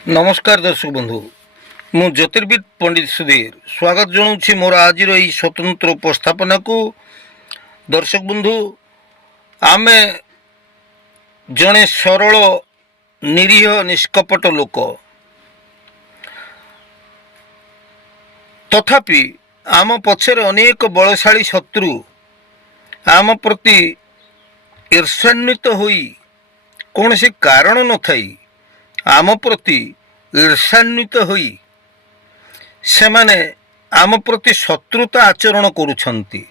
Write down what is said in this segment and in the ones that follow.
नमस्कार दर्शक बंधु मु ज्योतिर्विद पंडित सुधीर स्वागत जनाऊँ मोर आज स्वतंत्र उपस्थापना को। दर्शक बंधु आमे जड़े सरल निरीह निष्कपट लोक तथापि आम पछरे अनेक बलशाली शत्रु आम प्रति ईर्ष्यान्वित होई कौन से कारण न थाई आम प्रति ईर्ष्यान्वित होई सेमाने आम प्रति शत्रुता आचरण करुछंती।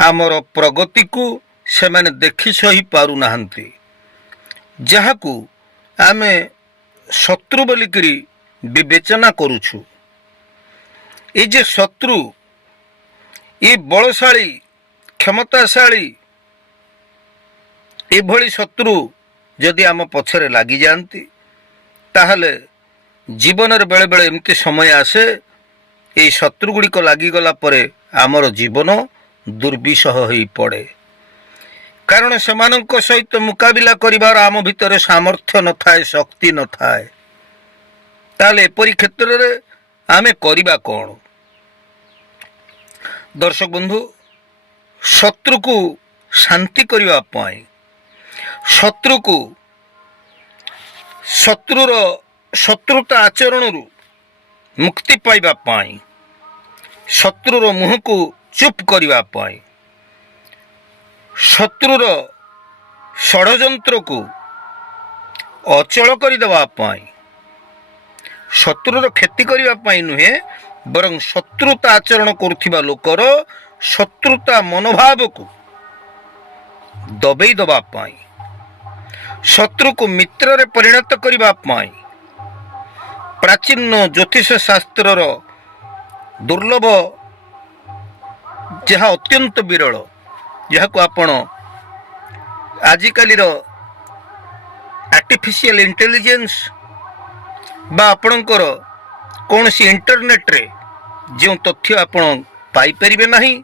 आमर प्रगति को सेमाने देखि सही पारु नाहंती, जहाकू आमे शत्रु बोलिकरी विवेचना करुछु। ये जे शत्रु ये बलशाली क्षमताशाली एभली शत्रु जदि आम पछरे लागी जाती ताहले जीवन बेले बेले एमती समय आसे ये शत्रुगुड़िक लागिगला परे आमर जीवन दुर्विषह हो पड़े, कारण सेमानंक सहित मुकाबिला करिवार आम भितर सामर्थ्य न थाए, शक्ति न थाए। ताहले एपरि क्षेत्र रे आमे करिबा कोन? दर्शक बंधु, शत्रु को शांति करिवा पाई, शत्रु को शत्रुर शत्रुता आचरण मुक्ति पाइबा पाई, शत्रुर मुह को चुप करिवा पाई, शत्रुर षड़यंत्र को अचल करदेवा पाई, शत्रुर क्षति करिवा पाई नुहे बरं शत्रुता आचरण करुथिबा लोकर शत्रुता मनोभाव को दबेई दबा पाई, शत्रु को मित्र रे परिणत करिबा पाई प्राचीन ज्योतिष शास्त्र दुर्लभ जहाँ अत्यंत विरल, जहाँ को आपण आजिकाली आर्टिफिशियल इंटेलिजेंस बा आपणकर कौन सी इंटरनेट रे जो तथ्य आपण पाई परिबे नहीं,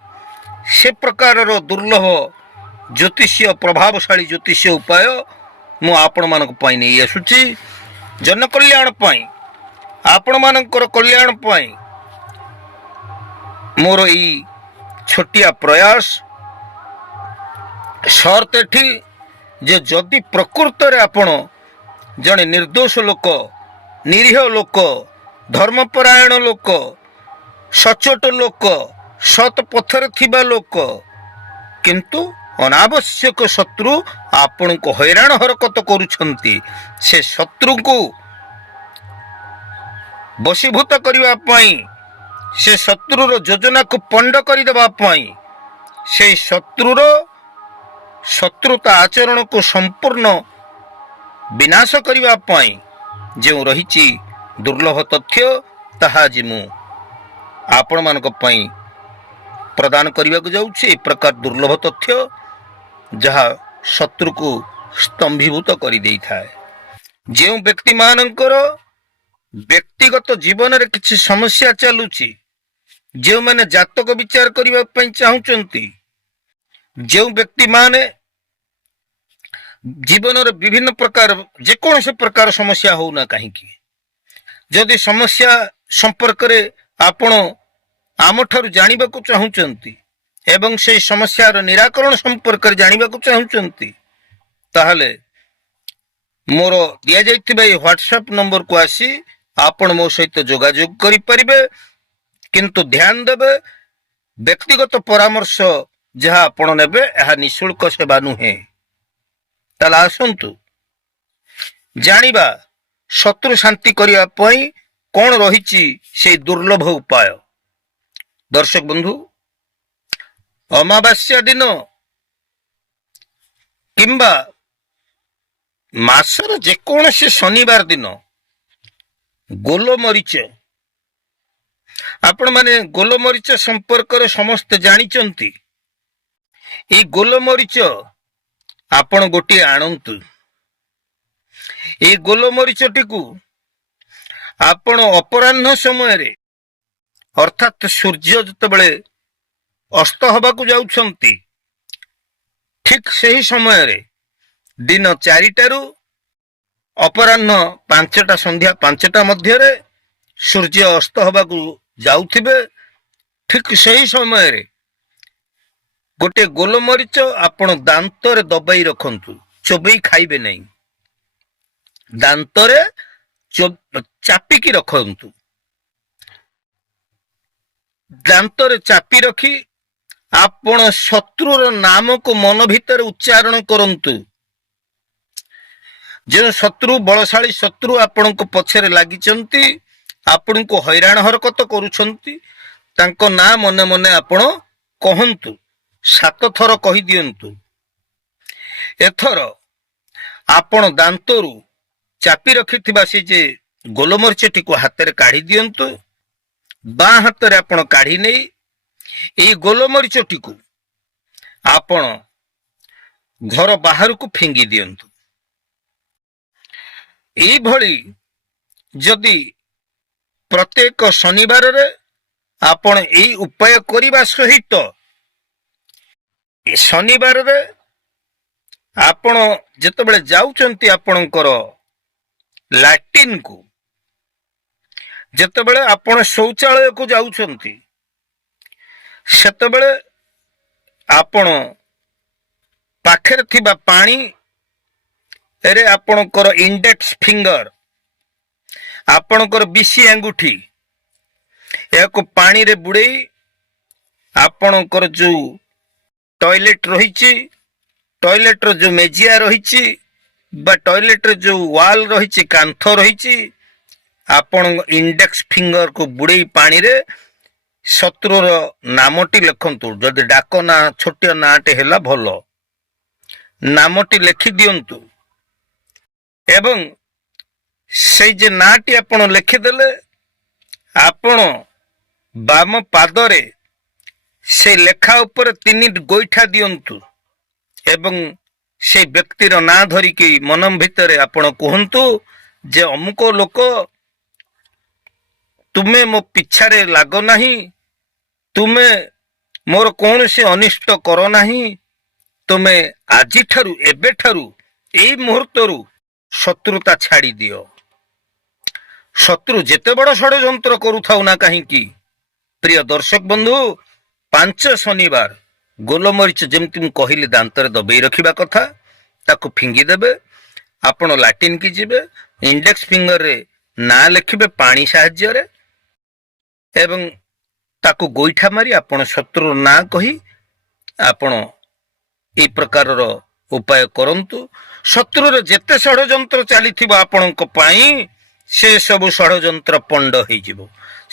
से प्रकार दुर्लभ ज्योतिषीय प्रभावशाली ज्योतिषीय उपाय मु आपण मानक पाई नहीं आसुची। जन कल्याण पाई, आपण मानकर कल्याण पाई मोर ई छोटिया प्रयास। शर्त एठी जे जदि प्रकृत रे आपण जने निर्दोष लोक, निरीह लोक, धर्मपरायण लोक, सचोट लोक, सत पथर थिबा लोक, किंतु अनावश्यक शत्रु आपण को हैरान हरकत करुछंती, से शत्रु को वशीभूत करिवा पाई, से शत्रुर योजना को पंड करदेवा पाई, से शत्रुर शत्रुता आचरण को संपूर्ण विनाश करिवा पाई जो रहिछि दुर्लभ तथ्य ताहा जी मु आपण मानक पाई प्रदान करने को जाऊँ। प्रकार दुर्लभ तथ्य जहाँ शत्रु को स्तंभीभूत कर दे था। जो व्यक्ति मानकर व्यक्तिगत जीवन रे किसी समस्या चलुची, जो मैंने जातक विचार करने चाहूँगी, जो व्यक्ति माने जीवन रे विभिन्न प्रकार जेकोसी प्रकार समस्या हो ना कहीं, जदि समस्या संपर्क रे आपण आम ठारू जानिबा को चाहूचंती एवं से समस्यार निराकरण संपर्क जानिबा को चाहूचंती, ताहले मोर दिया जाइथिबा ए व्हाट्सएप नंबर को आसी आपण मो सहित जोगाजोग करि परिबे। किंतु ध्यान देबे, व्यक्तिगत परामर्श जहाँ आपण नेबे एहा निशुल्क सेवा नुहे। ताला आसंतु जानिबा शत्रु शांति करिया पई कोन रहिछि से दुर्लभ उपाय। दर्शक बंधु, अमावास्या दिन किंबा मासर जेकोसी शनिवार दिन गोलमरीच, आपण माने गोलमरीच संपर्क रे समस्त जानिचंती। ए गोलमरीच आपण गोटी आणंतु। ए गोलमरीचटी को आपण अपराह्न समय रे अर्थात सूर्य जितेबले अस्त हवा को जाउछंती ठीक सही समय रे दिन 4टारू ଅପରାହ୍ନ 5ଟା ସନ୍ଧ୍ୟା 5ଟା ମଧ୍ୟରେ ସୂର୍ଯ୍ୟ ଅସ୍ତ ହେବାକୁ ଯାଉଥିବେ, ଠିକ ସେହି ସମୟରେ ଗୋଟେ ଗୋଲମରିଚ ଆପଣ ଦାନ୍ତରେ ଦବାଇ ରଖନ୍ତୁ, ଚୋବେଇ ଖାଇବେ ନାହିଁ, ଦାନ୍ତରେ ଚାପିକି ରଖନ୍ତୁ। ଦାନ୍ତରେ ଚାପି ରଖି ଆପଣ ଶତ୍ରୁର ନାମକୁ ମନ ଭିତରେ ଉଚ୍ଚାରଣ କରନ୍ତୁ। ଯେଉଁ ଶତ୍ରୁ, ବଳଶାଳୀ ଶତ୍ରୁ ଆପଣଙ୍କ ପଛରେ ଲାଗିଛନ୍ତି, ଆପଣଙ୍କୁ ହଇରାଣ ହରକତ କରୁଛନ୍ତି, ତାଙ୍କ ନାଁ ମନେ ମନେ ଆପଣ କହନ୍ତୁ, 7 ଥର କହିଦିଅନ୍ତୁ। ଏଥର ଆପଣ ଦାନ୍ତରୁ ଚାପି ରଖିଥିବା ସେ ଯେ ଗୋଲମରିଚଟିକୁ ହାତରେ କାଢି ଦିଅନ୍ତୁ। ବାଁ ହାତରେ ଆପଣ କାଢି ନେଇ ଏଇ ଗୋଲମରିଚଟିକୁ ଆପଣ ଘର ବାହାରକୁ ଫିଙ୍ଗି ଦିଅନ୍ତୁ। ଏଇଭଳି ଯଦି ପ୍ରତ୍ୟେକ ଶନିବାରରେ ଆପଣ ଏଇ ଉପାୟ କରିବା ସହିତ ଶନିବାରରେ ଆପଣ ଯେତେବେଳେ ଯାଉଛନ୍ତି ଆପଣଙ୍କର ଲାଟ୍ରିନ୍କୁ, ଯେତେବେଳେ ଆପଣ ଶୌଚାଳୟକୁ ଯାଉଛନ୍ତି, ସେତେବେଳେ ଆପଣ ପାଖରେ ଥିବା ପାଣିରେ ଆପଣଙ୍କର ଇଣ୍ଡେକ୍ସ ଫିଙ୍ଗର, ଆପଣଙ୍କର ବିଶି ଆଙ୍ଗୁଠି ଏହାକୁ ପାଣିରେ ବୁଡେଇ ଆପଣଙ୍କର ଯୋଉ ଟଏଲେଟ ରହିଛି, ଟଏଲେଟର ଯୋଉ ମେଜିଆ ରହିଛି ବା ଟଏଲେଟରେ ଯୋଉ ୱାଲ ରହିଛି, କାନ୍ଥ ରହିଛି, ଆପଣ ଇଣ୍ଡେକ୍ସ ଫିଙ୍ଗରକୁ ବୁଡେଇ ପାଣିରେ ଶତ୍ରୁର ନାମଟି ଲେଖନ୍ତୁ। ଯଦି ଡାକ ନାଁ ଛୋଟିଆ ନାଁଟେ ହେଲା ଭଲ, ନାମଟି ଲେଖି ଦିଅନ୍ତୁ ଏବଂ ସେଇ ଯେ ନାଁଟି ଆପଣ ଲେଖିଦେଲେ ଆପଣ ବାମ ପାଦରେ ସେ ଲେଖା ଉପରେ 3 ଗୋଇଠା ଦିଅନ୍ତୁ ଏବଂ ସେ ବ୍ୟକ୍ତିର ନାଁ ଧରିକି ମନ ଭିତରେ ଆପଣ କୁହନ୍ତୁ ଯେ ଅମୁକ ଲୋକ, ତୁମେ ମୋ ପିଛାରେ ଲାଗ ନାହିଁ, ତୁମେ ମୋର କୌଣସି ଅନିଷ୍ଟ କର ନାହିଁ, ତୁମେ ଆଜିଠାରୁ, ଏବେଠାରୁ, ଏଇ ମୁହୂର୍ତ୍ତରୁ ଶତ୍ରୁତା ଛାଡ଼ି ଦିଅ। ଶତ୍ରୁ ଯେତେ ବଡ଼ ଷଡ଼ଯନ୍ତ୍ର କରୁଥାଉ ନା କାହିଁକି, ପ୍ରିୟ ଦର୍ଶକ ବନ୍ଧୁ, 5 ଶନିବାର ଗୋଲମରିଚ ଯେମିତି ମୁଁ କହିଲି ଦାନ୍ତରେ ଦବେଇ ରଖିବା କଥା, ତାକୁ ଫିଙ୍ଗି ଦେବେ। ଆପଣ ଲାଟ୍ରିନ୍କି ଯିବେ, ଇଣ୍ଡେକ୍ସ ଫିଙ୍ଗରରେ ନାଁ ଲେଖିବେ ପାଣି ସାହାଯ୍ୟରେ ଏବଂ ତାକୁ ଗୋଇଠା ମାରି ଆପଣ ଶତ୍ରୁର ନାଁ କହି ଆପଣ এই ପ୍ରକାରର ଉପାୟ କରନ୍ତୁ। ଶତ୍ରୁର ଯେତେ ଷଡ଼ଯନ୍ତ୍ର ଚାଲିଥିବ ଆପଣଙ୍କ ପାଇଁ, ସେ ସବୁ ଷଡ଼ଯନ୍ତ୍ର ପଣ୍ଡ ହେଇଯିବ,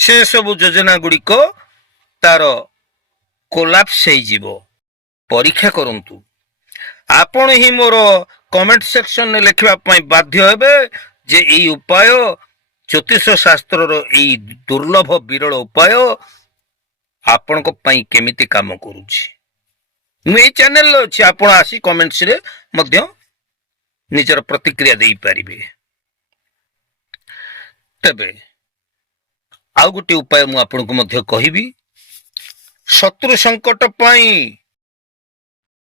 ସେ ସବୁ ଯୋଜନା ଗୁଡ଼ିକ ତାର କୋଲାପ୍ସ ହେଇଯିବ। ପରୀକ୍ଷା କରନ୍ତୁ। ଆପଣ ହିଁ ମୋର କମେଣ୍ଟ ସେକ୍ସନରେ ଲେଖିବା ପାଇଁ ବାଧ୍ୟ ହେବେ ଯେ ଏଇ ଉପାୟ, ଜ୍ୟୋତିଷ ଶାସ୍ତ୍ରର ଏଇ ଦୁର୍ଲଭ ବିରଳ ଉପାୟ ଆପଣଙ୍କ ପାଇଁ କେମିତି କାମ କରୁଛି। ମୁଁ ଏଇ ଚ୍ୟାନେଲରେ ଅଛି, ଆପଣ ଆସି କମେଣ୍ଟସରେ ମଧ୍ୟ ନିଜର ପ୍ରତିକ୍ରିୟା ଦେଇପାରିବେ। ତେବେ ଆଉ ଗୋଟେ ଉପାୟ ମୁଁ ଆପଣଙ୍କୁ ମଧ୍ୟ କହିବି। ଶତ୍ରୁ ସଙ୍କଟ ପାଇଁ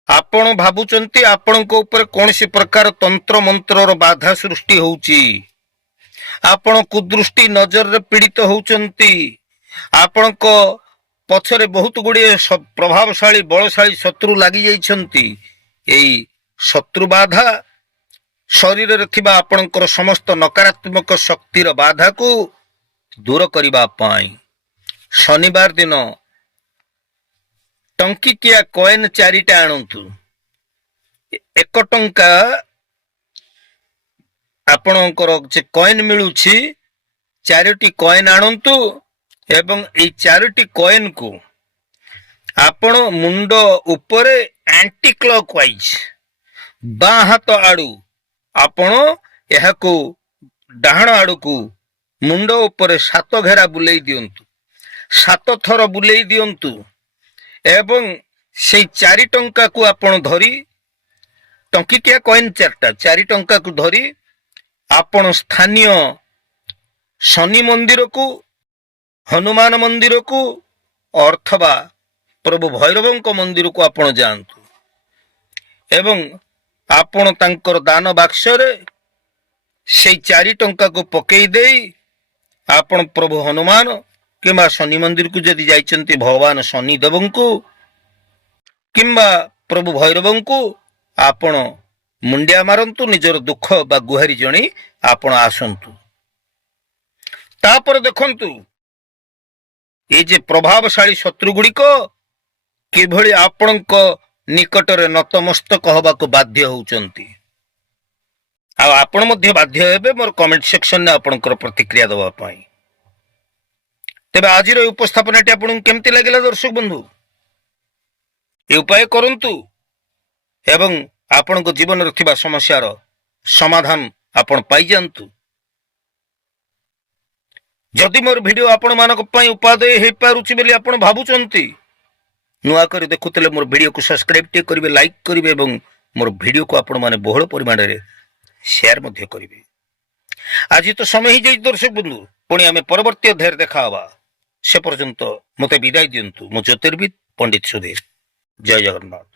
ଆପଣ ଭାବୁଛନ୍ତି ଆପଣଙ୍କ ଉପରେ କୌଣସି ପ୍ରକାର ତନ୍ତ୍ର ମନ୍ତ୍ରର ବାଧା ସୃଷ୍ଟି ହଉଛି, ଆପଣ କୁଦୃଷ୍ଟି ନଜରରେ ପୀଡ଼ିତ ହଉଛନ୍ତି, ଆପଣଙ୍କ ପଛରେ ବହୁତ ଗୁଡ଼ିଏ ପ୍ରଭାବଶାଳୀ ବଳଶାଳୀ ଶତ୍ରୁ ଲାଗି ଯାଇଛନ୍ତି। ଏଇ ଶତ୍ରୁ ବାଧା, ଶରୀରରେ ଥିବା ଆପଣଙ୍କର ସମସ୍ତ ନକାରାତ୍ମକ ଶକ୍ତିର ବାଧାକୁ ଦୂର କରିବା ପାଇଁ ଶନିବାର ଦିନ ଟଙ୍କିକିଆ କଏନ 4ଟା ଆଣନ୍ତୁ। 1 ଟଙ୍କା ଆପଣଙ୍କର ଯେ କଏନ ମିଳୁଛି, 4ଟି କଏନ ଆଣନ୍ତୁ ଏବଂ ଏଇ 4ଟି କଏନକୁ ଆପଣ ମୁଣ୍ଡ ଉପରେ ଆଣ୍ଟି କ୍ଲକ୍ ୱାଇଜ ବାଁ ହାତ ଆଡୁ ଆପଣ ଏହାକୁ ଡାହାଣ ଆଡକୁ ମୁଣ୍ଡ ଉପରେ 7 ଘେରା ବୁଲେଇ ଦିଅନ୍ତୁ, 7 ଥର ବୁଲେଇ ଦିଅନ୍ତୁ ଏବଂ ସେଇ 4 ଟଙ୍କାକୁ ଆପଣ ଧରି, ଟଙ୍କିକିଆ କଏନ 4ଟା, 4 ଟଙ୍କାକୁ ଧରି ଆପଣ ସ୍ଥାନୀୟ ଶନି ମନ୍ଦିରକୁ, ହନୁମାନ ମନ୍ଦିରକୁ ଅଥବା ପ୍ରଭୁ ଭୈରବଙ୍କ ମନ୍ଦିରକୁ ଆପଣ ଯାଆନ୍ତୁ ଏବଂ ଆପଣ ତାଙ୍କର ଦାନ ବାକ୍ସରେ ସେଇ 4 ଟଙ୍କାକୁ ପକେଇ ଦେଇ ଆପଣ ପ୍ରଭୁ ହନୁମାନ କିମ୍ବା ଶନି ମନ୍ଦିରକୁ ଯଦି ଯାଇଛନ୍ତି ଭଗବାନ ଶନି ଦେବଙ୍କୁ କିମ୍ବା ପ୍ରଭୁ ଭୈରବଙ୍କୁ ଆପଣ ମୁଣ୍ଡିଆ ମାରନ୍ତୁ, ନିଜର ଦୁଃଖ ବା ଗୁହାରି ଜଣେଇ ଆପଣ ଆସନ୍ତୁ। ତାପରେ ଦେଖନ୍ତୁ ଏ ଯେ ପ୍ରଭାବଶାଳୀ ଶତ୍ରୁ ଗୁଡ଼ିକ କିଭଳି ଆପଣଙ୍କ ନିକଟରେ ନତମସ୍ତକ ହେବାକୁ ବାଧ୍ୟ ହେଉଛନ୍ତି, ଆଉ ଆପଣ ମଧ୍ୟ ବାଧ୍ୟ ହେବେ ମୋର କମେଣ୍ଟ ସେକ୍ସନରେ ଆପଣଙ୍କର ପ୍ରତିକ୍ରିୟା ଦେବା ପାଇଁ। ତେବେ ଆଜିର এই ଉପସ୍ଥାପନାଟି ଆପଣଙ୍କୁ କେମିତି ଲାଗିଲା ଦର୍ଶକ ବନ୍ଧୁ? ଏ ଉପାୟ କରନ୍ତୁ ଏବଂ ଆପଣଙ୍କ ଜୀବନରେ ଥିବା ସମସ୍ୟାର ସମାଧାନ ଆପଣ ପାଇଯାଆନ୍ତୁ। ଯଦି ମୋର ଭିଡ଼ିଓ ଆପଣମାନଙ୍କ ପାଇଁ ଉପାଦେୟ ହେଇପାରୁଛି ବୋଲି ଆପଣ ଭାବୁଛନ୍ତି, ନୂଆ କରି ଦେଖୁଥିଲେ ମୋର ଭିଡ଼ିଓକୁ ସବସ୍କ୍ରାଇବ୍ ଟିକେ କରିବେ, ଲାଇକ୍ କରିବେ ଏବଂ ମୋର ଭିଡ଼ିଓକୁ ଆପଣମାନେ ବହୁଳ ପରିମାଣରେ ସେୟାର ମଧ୍ୟ କରିବେ। ଆଜି ତ ସମୟ ହେଇଯାଇଛି ଦର୍ଶକ ବନ୍ଧୁ, ପୁଣି ଆମେ ପରବର୍ତ୍ତୀ ଅଧ୍ୟାୟରେ ଦେଖା ହେବା। ସେ ପର୍ଯ୍ୟନ୍ତ ମୋତେ ବିଦାୟ ଦିଅନ୍ତୁ। ମୁଁ ଜ୍ୟୋତିର୍ବିଦ ପଣ୍ଡିତ ସୁଧୀର। ଜୟ ଜଗନ୍ନାଥ।